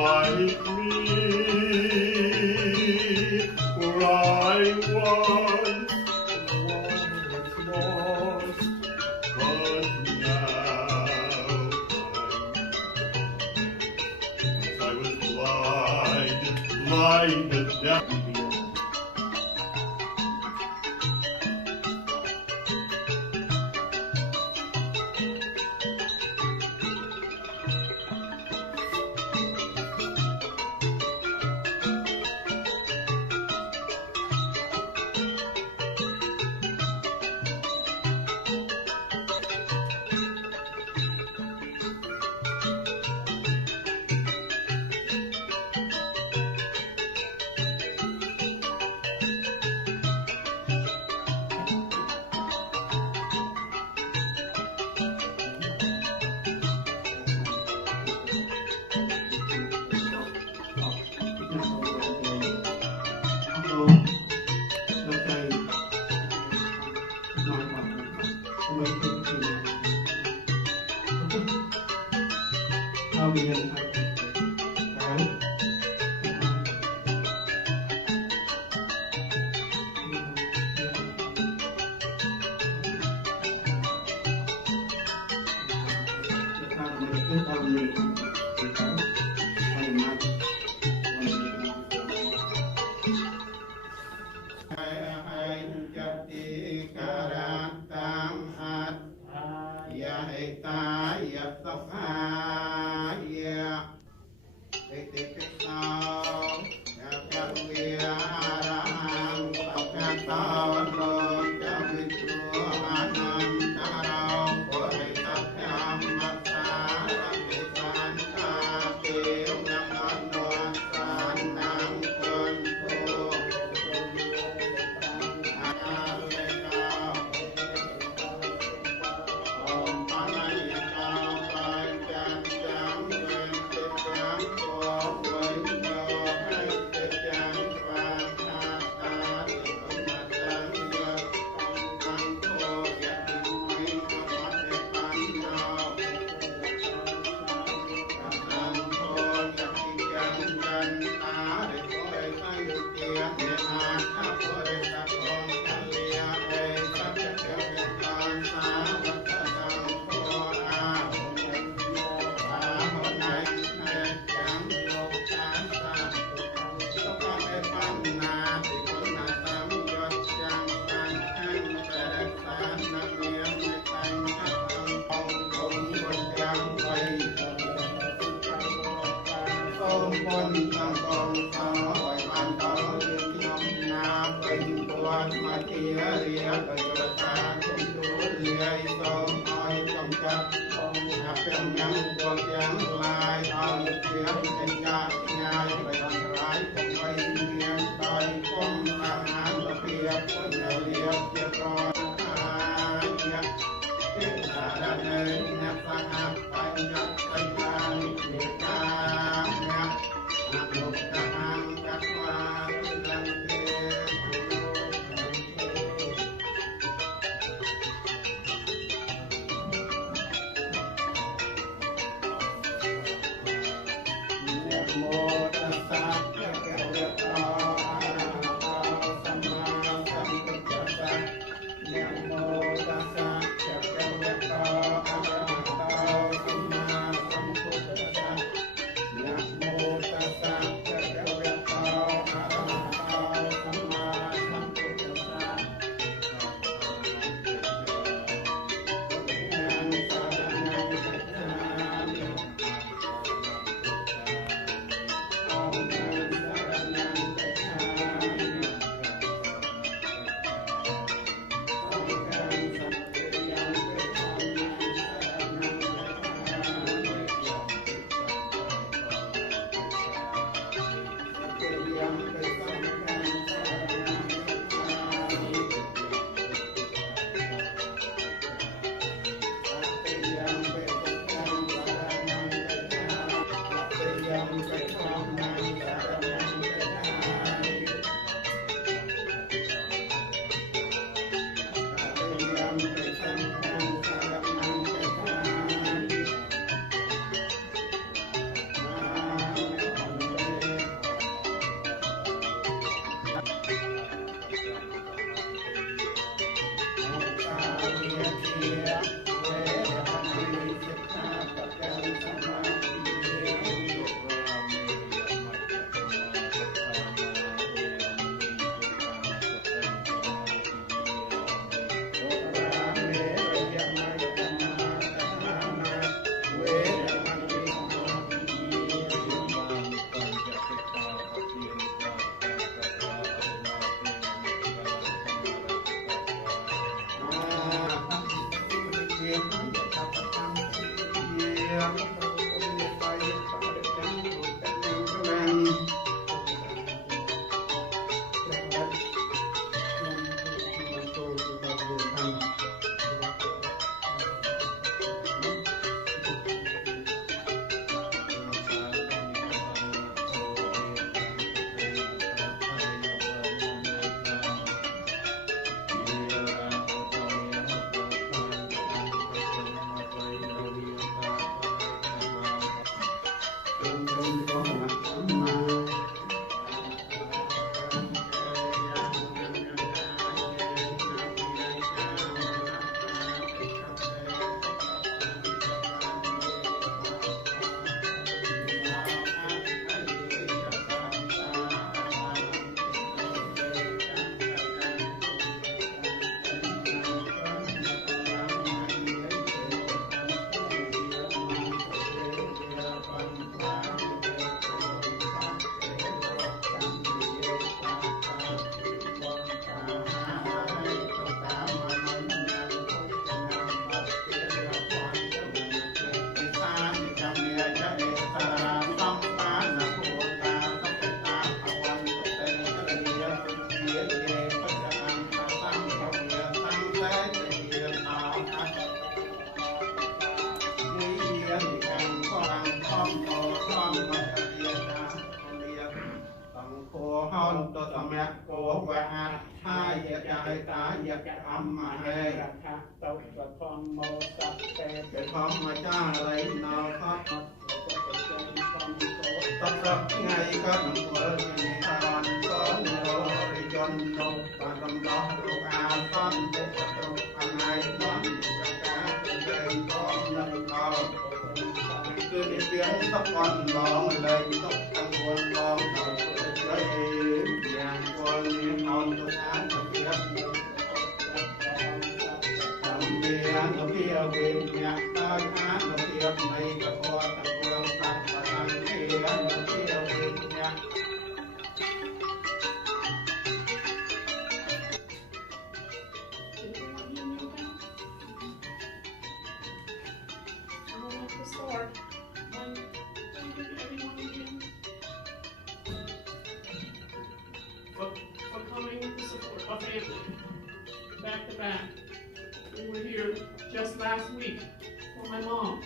like me, for I once was lost, but now I was blinded now. For coming to support our family, back to back. We were here just last week for my mom.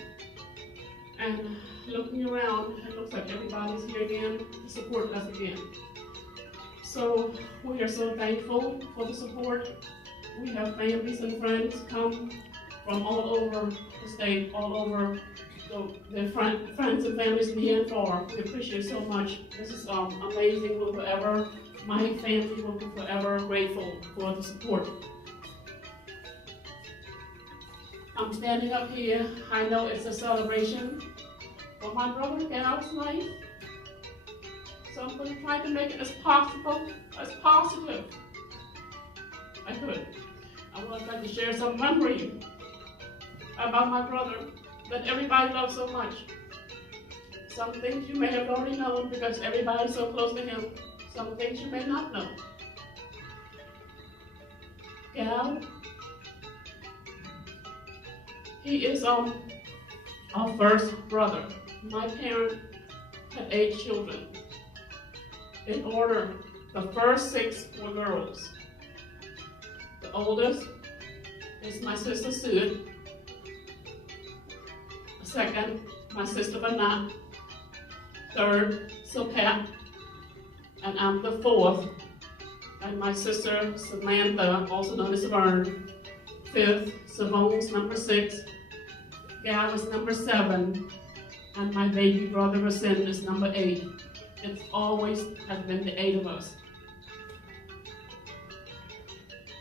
And looking around, it looks like everybody's here again to support us again. So we are so thankful for the support. We have families and friends come from all over the state, all over the friends and families near and far. We appreciate so much. This is amazing. My family will be forever grateful for the support. I'm standing up here. I know it's a celebration for my brother Gail's life. So I'm going to try to make it as possible, as positive I could. I would like to share some memory about my brother that everybody loves so much. Some things you may have already known because everybody's so close to him. Some things you may not know. Gal, he is our first brother. My parents had 8 children. In order, the first 6 were girls. The oldest is my sister Sue. The second, my sister Vanat. Third, Silpat. And I'm the 4th. And my sister Samantha, also known as Vern. 5th, Savone's number 6. Gal is number 7. And my baby brother Rasin is number 8. It always has been the 8 of us.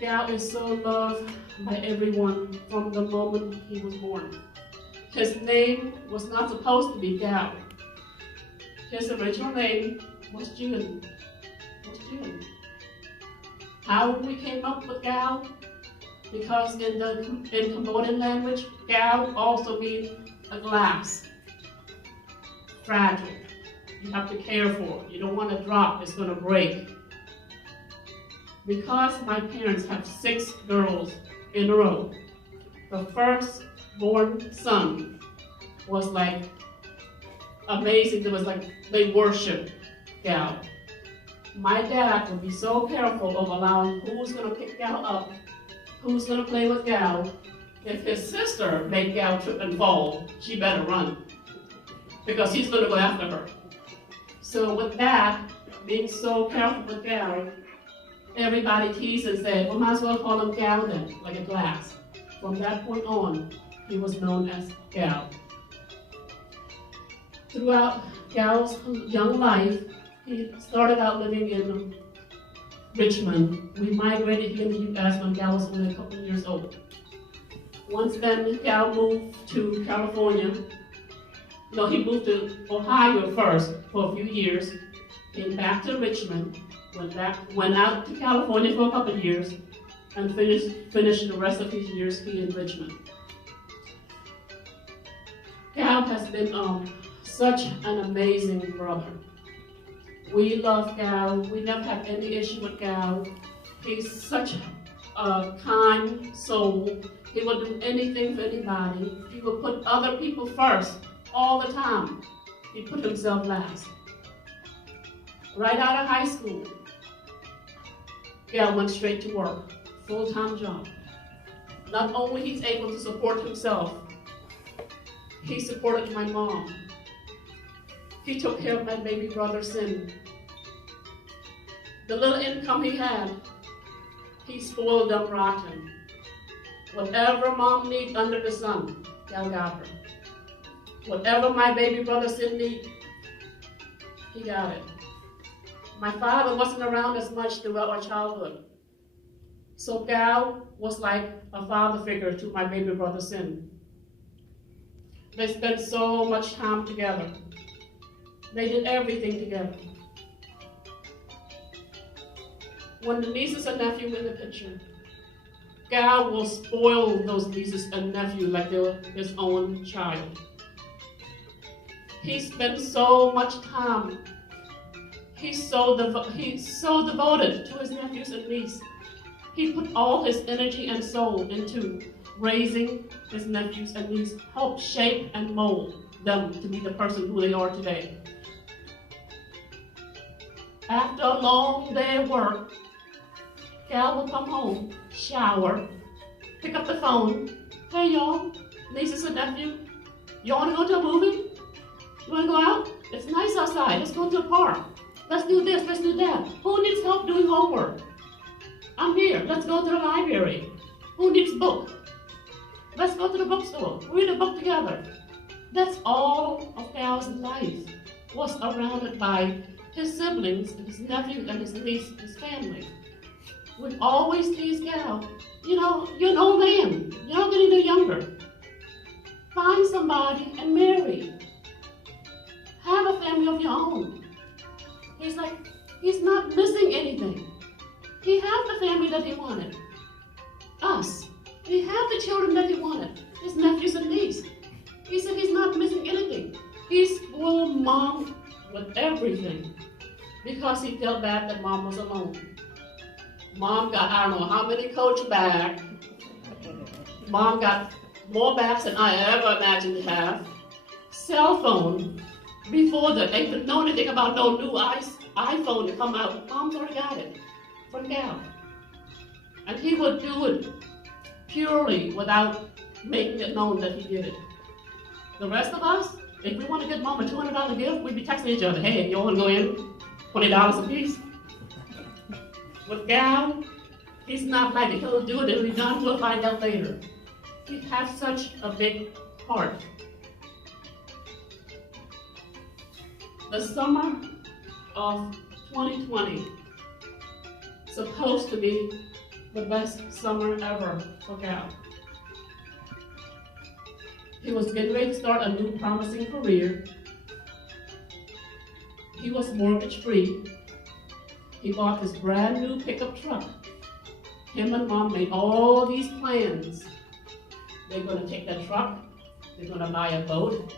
Gal is so loved by everyone from the moment he was born. His name was not supposed to be Gal. His original name was June. How we came up with Gal? Because in Cambodian language, Gal also means a glass. Fragile. You have to care for it. You don't want to drop, it's going to break. Because my parents have 6 girls in a row, the first born son was like amazing. It was like they worshiped Gal. My dad would be so careful of allowing who's going to pick Gal up, who's going to play with Gal. If his sister made Gal trip and fall, she better run, because he's going to go after her. So with that, being so careful with Gal, everybody teased and said, well, might as well call him Gal then, like a glass. From that point on, he was known as Gal. Throughout Gal's young life, he started out living in Richmond. We migrated here in the U.S. when Gal was only a couple of years old. Once then, Gal moved to California. No, he moved to Ohio first for a few years, came back to Richmond, went out to California for a couple of years, and finished the rest of his years here in Richmond. Gal has been such an amazing brother. We love Gal. We never have any issue with Gal. He's such a kind soul. He will do anything for anybody. He will put other people first all the time. He put himself last. Right out of high school, Gal went straight to work, full-time job. Not only he's able to support himself, he supported my mom. He took care of my baby brother, Sin. The little income he had, he spoiled them rotten. Whatever mom needs under the sun, Gal got her. Whatever my baby brother Sin needs, he got it. My father wasn't around as much throughout our childhood. So Gal was like a father figure to my baby brother Sin. They spent so much time together. They did everything together. When the nieces and nephews in the picture, Gal will spoil those nieces and nephews like they were his own child. He spent so much time. He's so devoted to his nephews and nieces. He put all his energy and soul into raising his nephews and nieces, help shape and mold them to be the person who they are today. After a long day of work, Gal will come home, shower, pick up the phone. Hey y'all, nieces and nephew, you want to go to a movie? You want to go out? It's nice outside. Let's go to a park. Let's do this, let's do that. Who needs help doing homework? I'm here. Let's go to the library. Who needs book? Let's go to the bookstore. Read a book together. That's all of Gal's life was surrounded by his siblings, his nephew, and his niece, his family. We always tease Gal, you're an old man. You're not getting no younger. Find somebody and marry. Have a family of your own. He's like, he's not missing anything. He had the family that he wanted. Us. He had the children that he wanted. His nephews and niece. He said he's not missing anything. He spoiled mom with everything because he felt bad that mom was alone. Mom got, I don't know how many Coach bags. Mom got more bags than I ever imagined to have. Cell phone. Before they didn't know anything about no new iPhone to come out, Mom's already got it from Gal. And he would do it purely without making it known that he did it. The rest of us, if we want to get Mom a $200 gift, we'd be texting each other, hey, you want to go in? $20 a piece. With Gal, he's not like it. He'll do it, it'll be done, we'll find out later. He has such a big heart. The summer of 2020 supposed to be the best summer ever for Gal. He was getting ready to start a new promising career. He was mortgage free. He bought this brand new pickup truck. Him and Mom made all these plans. They're going to take that truck. They're going to buy a boat.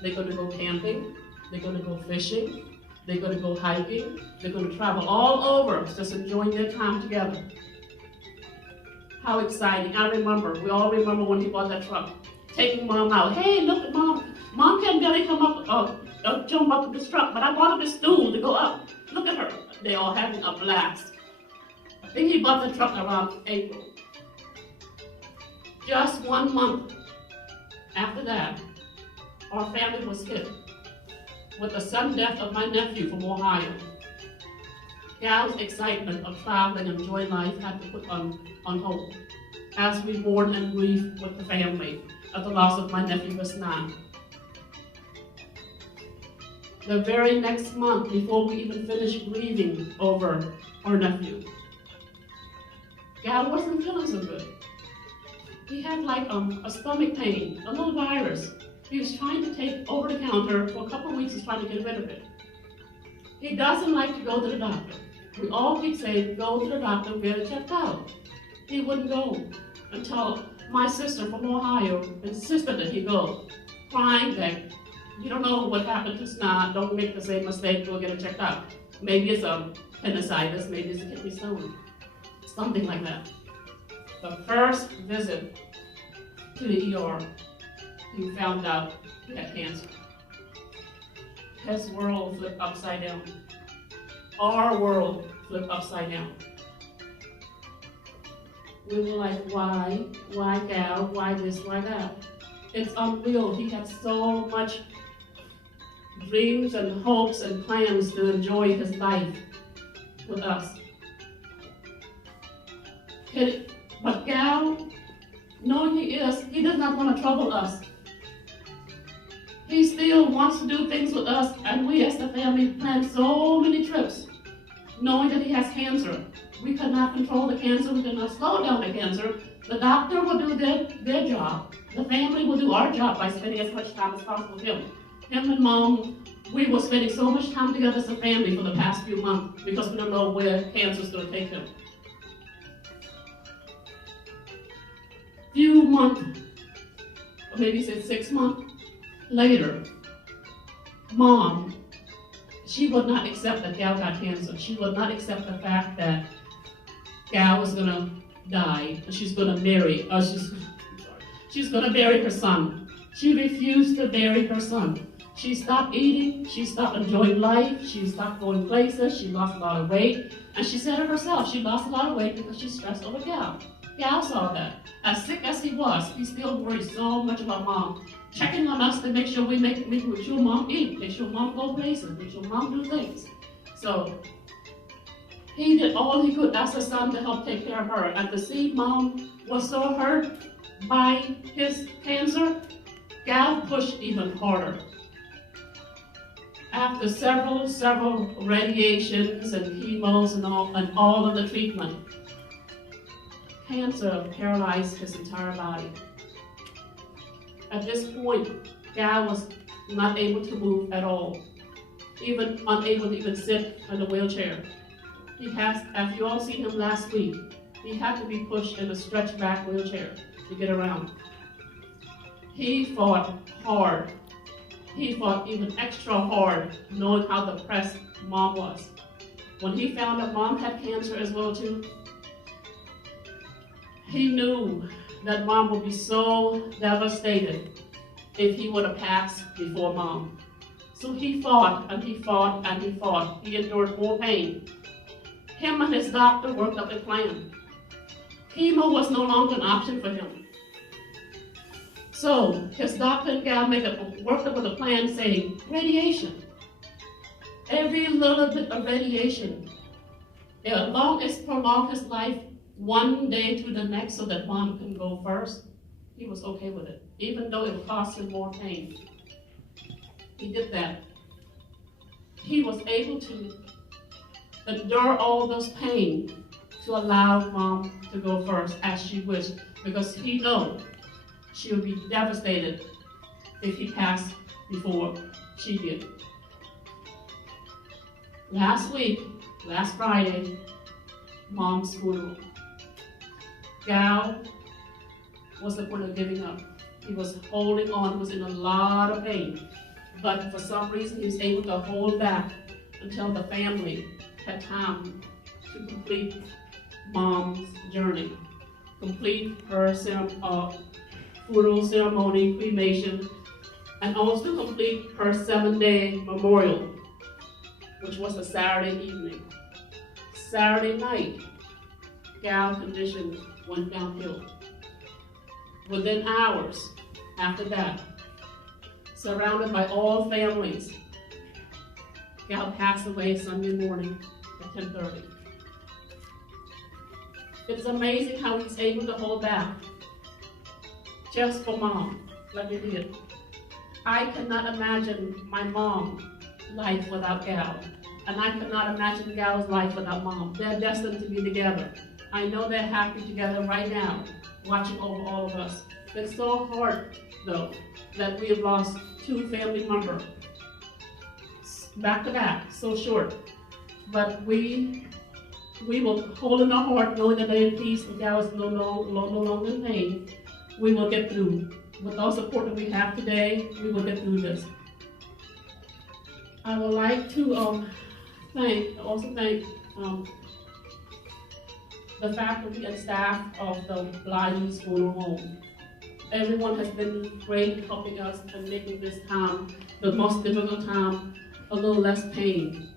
They're going to go camping. They're going to go fishing. They're going to go hiking. They're going to travel all over, just enjoying their time together. How exciting. I remember, we all remember when he bought that truck. Taking Mom out. Hey, look at Mom. Mom can barely jump up this truck, but I bought her this stool to go up. Look at her. They all having a blast. I think he bought the truck around April. Just 1 month after that, our family was hit with the sudden death of my nephew from Ohio. Gal's excitement of traveling and enjoying life had to put on hold as we mourned and grieved with the family at the loss of my nephew Hassan. The very next month, before we even finished grieving over our nephew, Gal wasn't feeling so good. He had like a stomach pain, a little virus. He was trying to take over the counter for a couple of weeks. He's trying to get rid of it. He doesn't like to go to the doctor. We all keep saying, go to the doctor, get it checked out. He wouldn't go until my sister from Ohio insisted that he go, crying that you don't know what happened to Snot, don't make the same mistake, go get it checked out. Maybe it's appendicitis, maybe it's a kidney stone, something like that. The first visit to the ER, he found out he had cancer. His world flipped upside down. Our world flipped upside down. We were like, why? Why Gal? Why this? Why that? It's unreal. He had so much dreams and hopes and plans to enjoy his life with us. But Gal, knowing he does not want to trouble us. He still wants to do things with us, and we as the family planned so many trips, knowing that he has cancer. We could not control the cancer, we could not slow down the cancer. The doctor will do their job. The family will do our job by spending as much time as possible with him. Him and Mom, we were spending so much time together as a family for the past few months because we don't know where cancer is going to take him. Few months, or maybe say 6 months later, Mom, she would not accept that Gal got cancer. She would not accept the fact that Gal was gonna die and she's gonna marry, she's gonna bury her son. She refused to bury her son. She stopped eating, she stopped enjoying life, she stopped going places, she lost a lot of weight, and she said it herself, she lost a lot of weight because she stressed over Gal. Gal saw that. As sick as he was, he still worried so much about Mom, checking on us to make sure we make sure Mom eat, make sure Mom go places, make sure Mom do things. So he did all he could as a son to help take care of her. And to see Mom was so hurt by his cancer, Gal pushed even harder. After several radiations and chemos and all of the treatment, cancer paralyzed his entire body. At this point, Gal was not able to move at all, even unable to even sit in a wheelchair. He has, as you all seen him last week, he had to be pushed in a stretch back wheelchair to get around. He fought hard. He fought even extra hard, knowing how depressed Mom was. When he found that Mom had cancer as well too, he knew that Mom would be so devastated if he would have passed before Mom. So he fought and he fought and he fought. He endured more pain. Him and his doctor worked up a plan. Chemo was no longer an option for him. So his doctor and Gal worked up with a plan saying, radiation. Every little bit of radiation. As long as prolonged his life one day to the next so that Mom can go first, he was okay with it, even though it would cost him more pain. He did that. He was able to endure all those pain to allow Mom to go first as she wished, because he knew she would be devastated if he passed before she did. Last week, last Friday, Mom's funeral. Gal was the point of giving up. He was holding on, he was in a lot of pain. But for some reason, he was able to hold back until the family had time to complete Mom's journey, complete her funeral ceremony, cremation, and also complete her 7-day memorial, which was a Saturday evening. Saturday night, Gal's condition went downhill. Within hours after that, surrounded by all families, Gal passed away Sunday morning at 10:30. It's amazing how he's able to hold back just for mom, like he did. I cannot imagine my mom's life without Gal, and I cannot imagine Gal's life without mom. They're destined to be together. I know they're happy together right now, watching over all of us. It's so hard, though, that we have lost 2 family members back to back, so short. But we will hold in our heart, knowing that they're in peace and Gal is no longer in pain. We will get through. With all support that we have today, we will get through this. I would like to thank the faculty and staff of the Blythe's Funeral Home. Everyone has been great helping us and making this time, the most difficult time, a little less pain.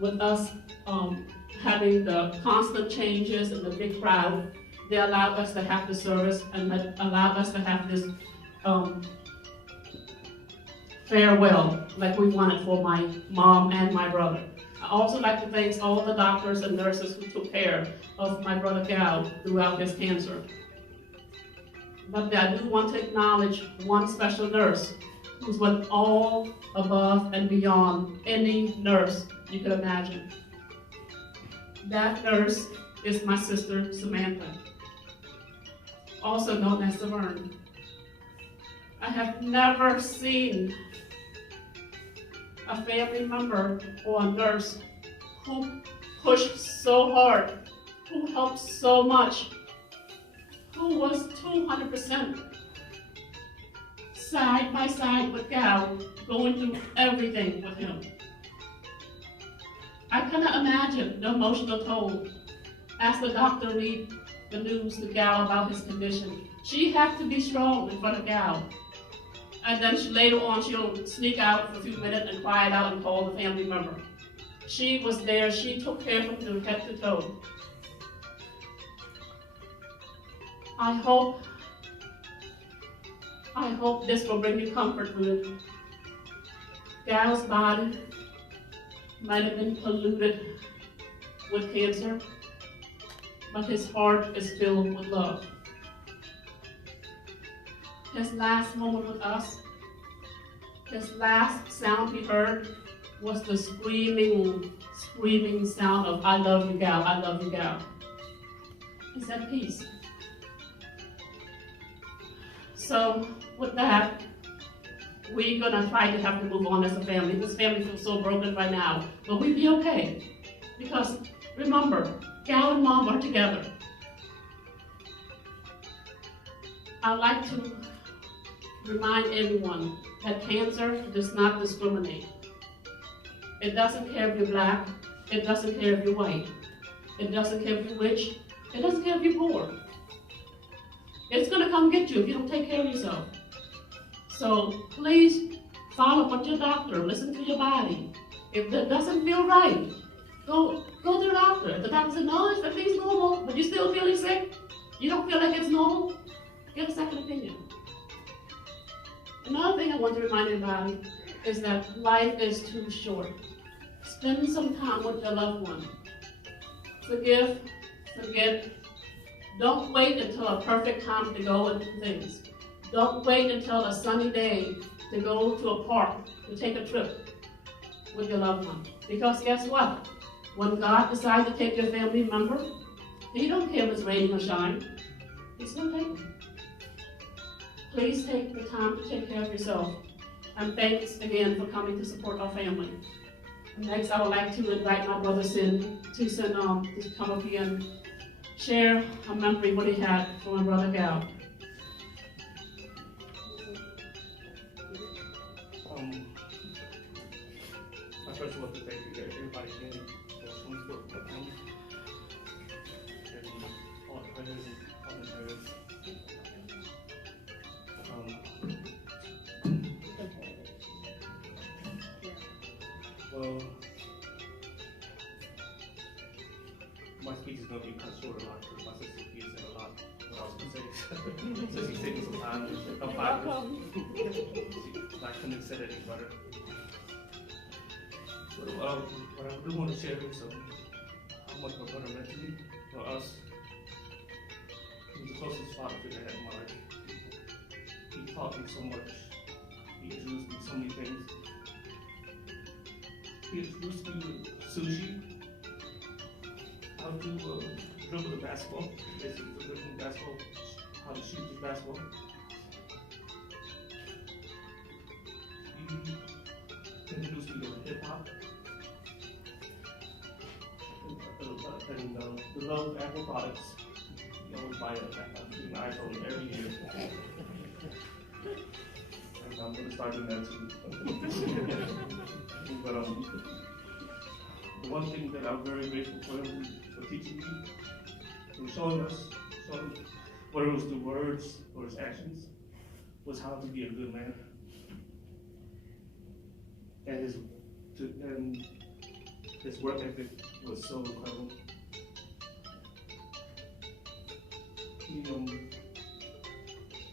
With us having the constant changes and the big crowd, they allowed us to have the service and allowed us to have this farewell like we wanted for my mom and my brother. I also like to thank all the doctors and nurses who took care of my brother Gal throughout his cancer. But I do want to acknowledge one special nurse who's went all above and beyond any nurse you could imagine. That nurse is my sister Samantha, also known as Severn. I have never seen a family member or a nurse who pushed so hard, who helped so much, who was 200% side by side with Gal, going through everything with him. I cannot imagine the emotional toll as the doctor read the news to Gal about his condition. She had to be strong in front of Gal. And then later on, she'll sneak out for a few minutes and cry it out and call the family member. She was there. She took care of him from head to toe. I hope this will bring you comfort with Gal's body might have been polluted with cancer, but his heart is filled with love. His last moment with us, his last sound he heard was the screaming sound of, "I love you, Gal, I love you, Gal." He's at peace. So with that, we're gonna try to have to move on as a family. This family feels so broken right now, but we'll be okay. Because remember, Gal and Mom are together. I'd like to remind everyone that cancer does not discriminate. It doesn't care if you're black, it doesn't care if you're white, it doesn't care if you're rich, it doesn't care if you're poor. It's gonna come get you if you don't take care of yourself. So please follow up with your doctor, listen to your body. If that doesn't feel right, go to the doctor. If the doctor says, no, everything's normal, but you're still feeling sick, you don't feel like it's normal, get a second opinion. Another thing I want to remind everybody is that life is too short. Spend some time with your loved one. Forgive, forget. Don't wait until a perfect time to go and do things. Don't wait until a sunny day to go to a park, to take a trip with your loved one. Because guess what? When God decides to take your family member, He don't care if it's raining or shine. He's going to take them. Please take the time to take care of yourself. And thanks again for coming to support our family. And next, I would like to invite my brother Sin to come up here and share a memory what he had for my brother Gal. I first want to thank you guys, everybody here for some support for my family. And all the prayers and all the prayers. Well, my speech is going to be cut short a lot because my sister Keo said a lot what I was going to say. So she's taking some time. I'm I couldn't have said it any better. But what I do want to share is how much my brother meant to me, for us. He was the closest father figure I had in my life. He taught me so much. He introduced me to so many things. He introduced me to sushi, how to dribble the basketball, basically dribbling the basketball, how to shoot the basketball. He introduced me to hip hop and the love of Apple products. He always buy an iPhone every year. And I'm going to start doing that too. But the one thing that I'm very grateful for him for teaching me and showing whether it was through words or his actions, was how to be a good man. And his work ethic was so incredible. He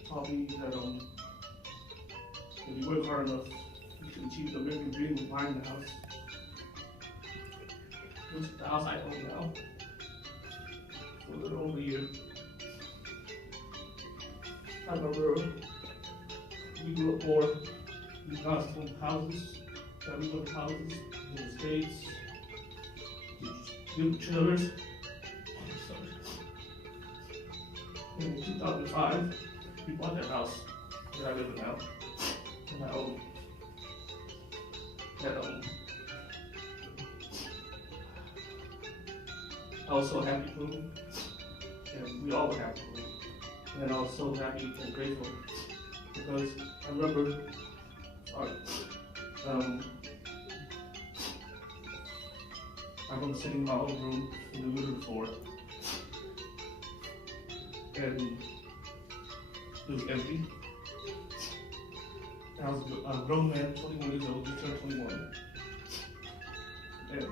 taught me that when you work hard enough, you can achieve the American dream of buying the house. Which is the house I own now. For a little over a year. I remember we grew up poor. We got some houses, family houses, in the States, new trailers. In 2005, we bought that house that I live in now. And I own. I was so happy for him, and we all were happy for him. And I was so happy and grateful because I remember, I remember sitting in my own room in the middle of the floor, and it was empty. I was a grown man, 21 years old, just turned 21. And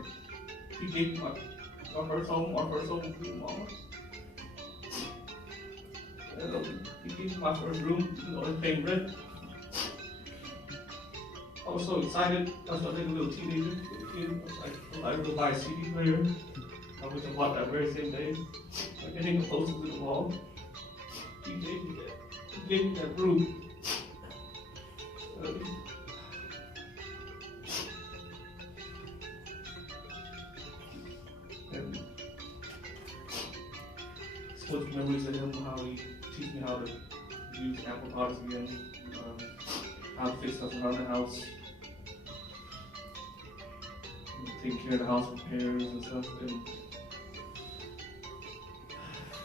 he gave me our first home with me and Mama. And he gave me my first room, and paying rent. I was so excited. I was like a little teenager. I was like, buy a CD player. I went and bought that very same day. Like, I didn't posters to the wall. He gave me that. He gave me that room. And such memories of him, how he teach me how to use Apple products again, how to fix stuff around the house, take care of the house repairs and stuff. And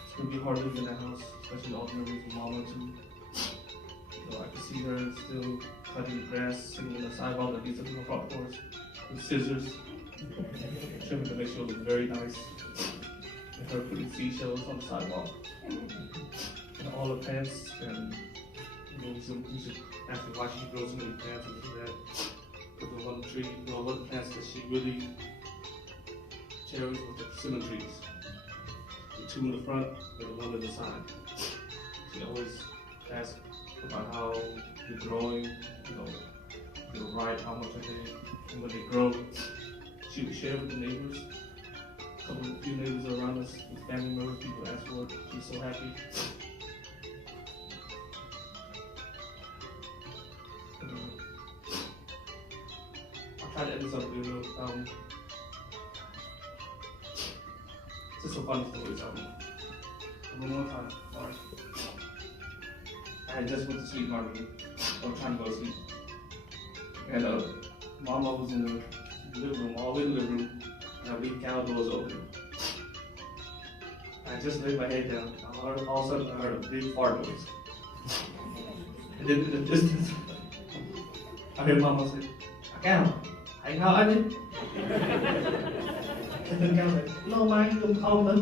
it's gonna be hard living in that house, especially all the memories of Mama too. So I can see her still cutting the grass, sitting on the sidewalk that leads up to the front doors with scissors, trimming to make sure it looked very nice. And her putting seashells on the sidewalk. And all the plants, and we should actually watch she grows into the plants and do that. But the one tree, one of the plants that she really cherished was the persimmon trees. The two in the front and the one in the side. She always asked about how they're growing, they'll write how much I did, and when they grow, she would share with the neighbors. A few neighbors around us, with family members, people ask for it. She's so happy. I'll try to end this up with just some funny stories. One more time, sorry. I had just went to sleep in my room. I was trying to go to sleep. And Mama was in the living room, all in the living room. And I leave the counter doors open. I just laid my head down. All of a sudden I heard a big fart noise. And then in the distance, I heard Mama say, "Keo, hãy nói đi." And then Keo said, "No, Mike, don't call me."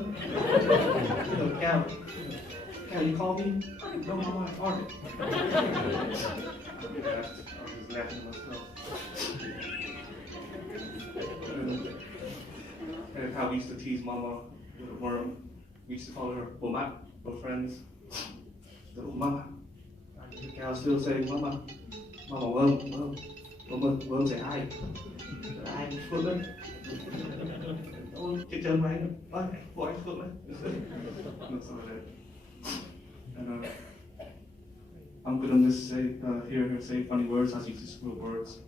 Keo, you called me? No, Mama, I farted. I was just laughing at myself. used to tease Mama with a worm. We used to call her Bomat, we're friends. So, Mama. Keo still say, Mama, worm say ai. Ai Phượng đấy. Ôi, cái chân mày, ôi, bộ anh Phượng đấy. And I'm gonna just say, hear her say funny words as she used to screw words.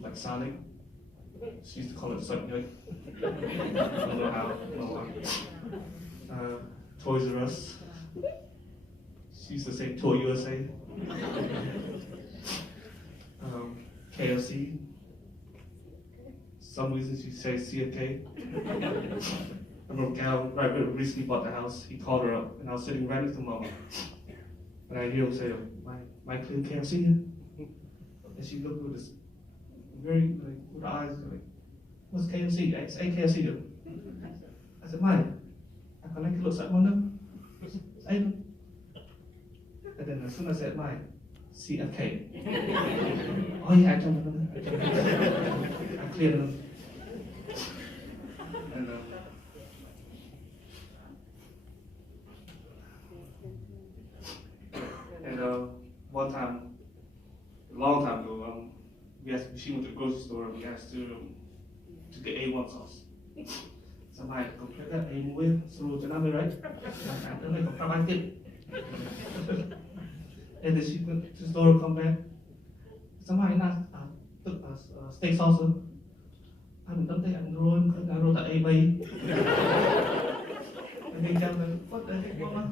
Like Sonic. She used to call it Sonic. I don't know how. Toys R Us. She used to say Toy USA. KFC. Some reason she says CFK. I remember Cal recently bought the house. He called her up, and I was sitting right next to Mama. And I hear him say, "My clean KFC." And she looked with this very with her eyes like, "What's KFC? Say KFC." I said, "Mike, I can make it look like one of them." Say them. And then as soon as I said Mike, CFK. Oh yeah, I jumped on them. I cleared them. And one time, a long time ago, she went to the grocery store and we asked her to get A1 sauce. Somebody compared that A1 with, so to another, right? I don't know, I did. And then she went to the store and come back. Somebody not took steak sauce. I'm done there, I wrote the A3. And they tell me, what the heck, Mama?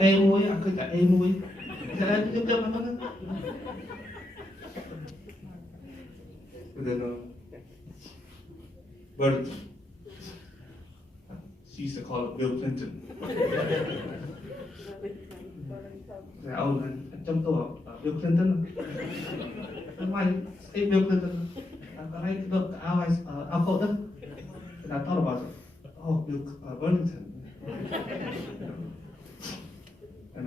A1, I could get A1. And then Burlington. She used to call it Bill Clinton. Oh, anh trong tổ Bill Clinton. Anh why say Bill Clinton? I look our photo. And I thought about it. Oh, Bill Burlington. And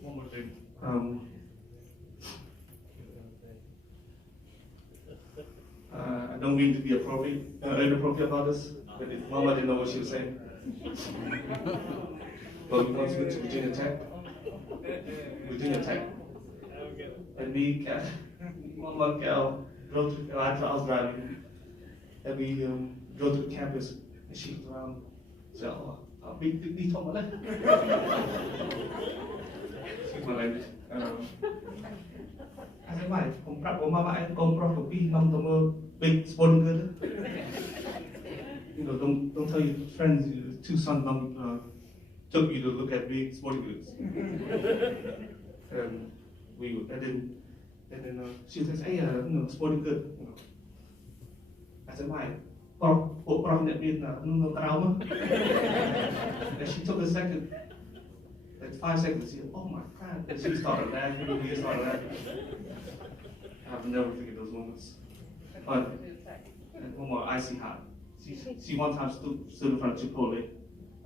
one more thing. I don't mean to be inappropriate about this, but if Mama didn't know what she was saying. But we once went to Virginia Tech. And me, Mama, Cal, drove to, I was driving, and we drove to the campus, and she was around, said, "Oh, I'll be talking about that." Excuse my language. I said, "Why? I'm proud of Mama and I'm proud of being a big sporting good." You know, don't tell your friends your two sons took you to look at big sporting goods. And then she says, "Hey, sporting good." You know. I said, "Why? And she took a second, like 5 seconds. She said, "Oh my God!" And she started laughing. We started laughing. I've never forget those moments. And one more icy hot. She one time stood in front of Chipotle.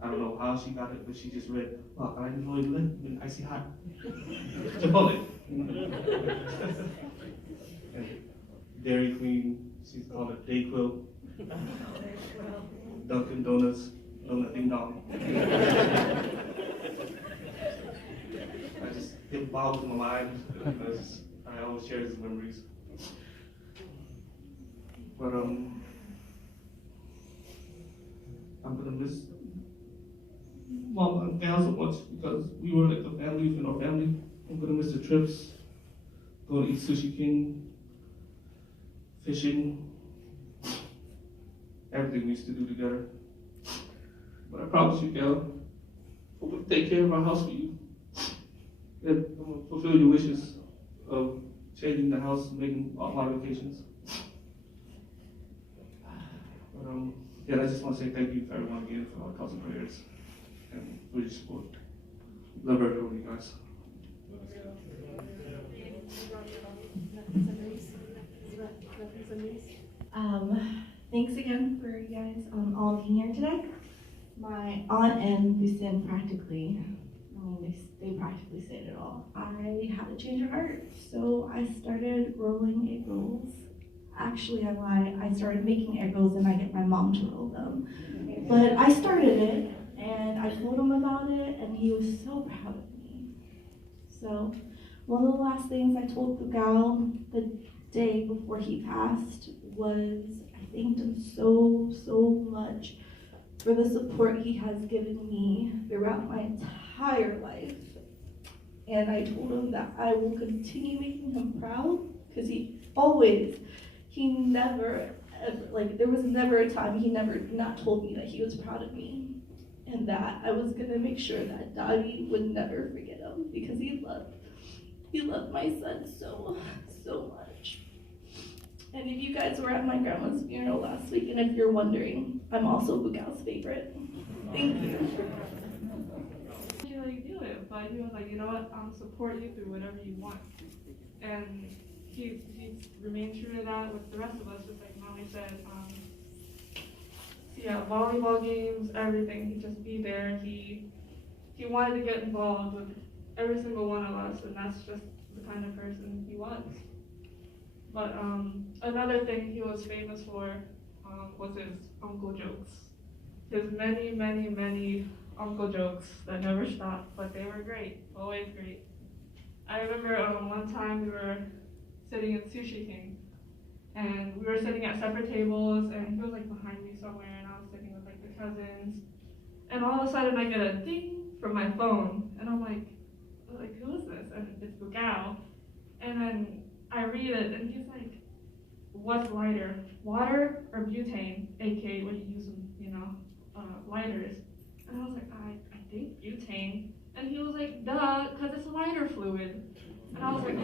I don't know how she got it, but she just read, "Wow, I didn't know you lived in icy hot." Chipotle. And Dairy Queen, she's called it Dayquil. Dunkin' Donuts, Donut Ding Dong. I just, it boggles my mind because I always share these memories. But I'm gonna miss Mama and Cal so much because we were like a family within our family. I'm gonna miss the trips, going to eat Sushi King, fishing, everything we used to do together. But I promise you, Cal, we'll take care of our house for you. And I'm gonna fulfill your wishes of changing the house and making modifications. But I just want to say thank you to everyone again for all the thoughts and prayers and for your support. Love everyone, you guys. Thanks again for you guys all being here today. My aunt and Lucien practically said it all. I had to change her heart, so I started rolling a rolls Actually, I lied. I started making Eggos and I get my mom to roll them. But I started it and I told him about it and he was so proud of me. So one of the last things I told Bugal the day before he passed was I thanked him so much for the support he has given me throughout my entire life. And I told him that I will continue making him proud because he never ever, like there was never a time he never not told me that he was proud of me. And that I was gonna make sure that Dottie would never forget him because he loved my son so much. And if you guys were at my grandma's funeral last week, and if you're wondering, I'm also Bugal's favorite. Thank you. You know, you do it, but he was like, you know what, I'll support you through whatever you want. And he's remained true to that with the rest of us, just like Molly said. Yeah, volleyball games, everything. He'd just be there. He wanted to get involved with every single one of us, and that's just the kind of person he was. But another thing he was famous for was his uncle jokes. His many uncle jokes that never stopped, but they were great, always great. I remember one time we were sitting at Sushi King, and we were sitting at separate tables, and he was like behind me somewhere, and I was sitting with like the cousins, and all of a sudden I get a ding from my phone, and I'm like, who is this? And it's Bugal, and then I read it, and he's like, what's lighter, water or butane, aka when you use them, lighters. And I was like, I think butane. And he was like, duh, because it's lighter fluid. And I was like,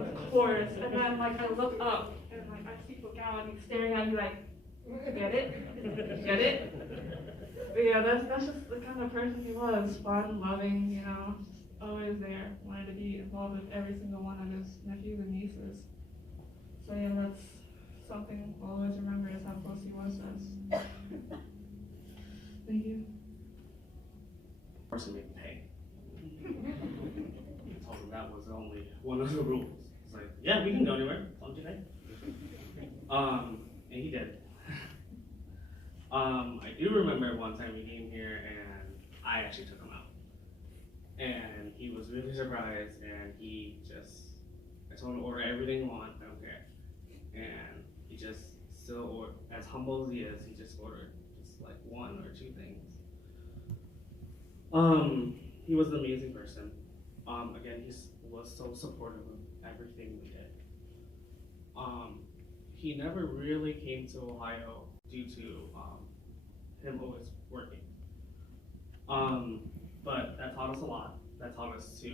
of course. And then like I look up and like I see Bugal and he's staring at me like, get it? Get it? But yeah, that's just the kind of person he was. Fun, loving, just always there. Wanted to be involved with every single one of his nephews and nieces. So yeah, that's something I'll always remember is how close he was to us. Thank you. Person didn't pay. I told him that was only one of the rules. It's like, yeah, we can go anywhere. Don't you think? And he did. I do remember one time he came here and I actually took him out. And he was really surprised and I told him to order everything he wants, I don't care. And he just still, as humble as he is, he just ordered just like one or two things. He was an amazing person. Again, he was so supportive of everything we did. He never really came to Ohio due to him always working. But that taught us a lot. That taught us to